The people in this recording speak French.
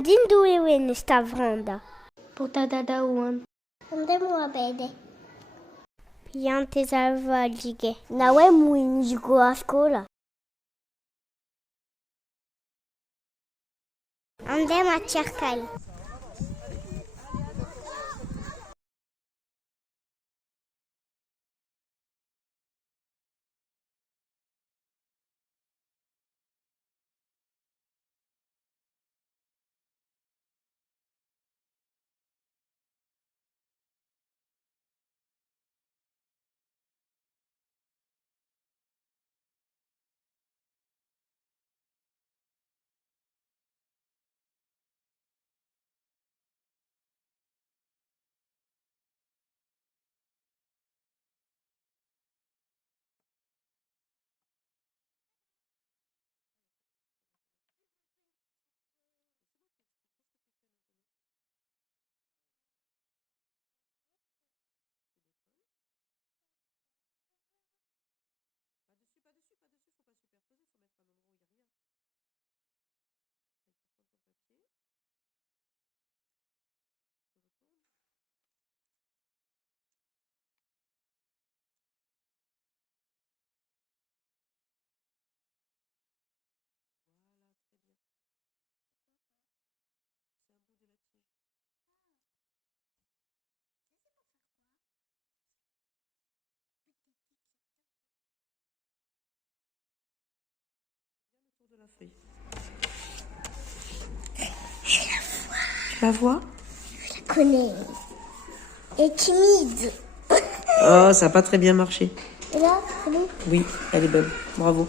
din duewin sta vranda. Portada da uan. Onde mo abede. Piante salvaggige. Nawe muin gigo a scuola. Andem a cercare. De la feuille. Tu la vois? Je la connais. Elle est timide. Oh, ça n'a pas très bien marché. Et là, c'est bon? Oui, elle est belle. Bravo.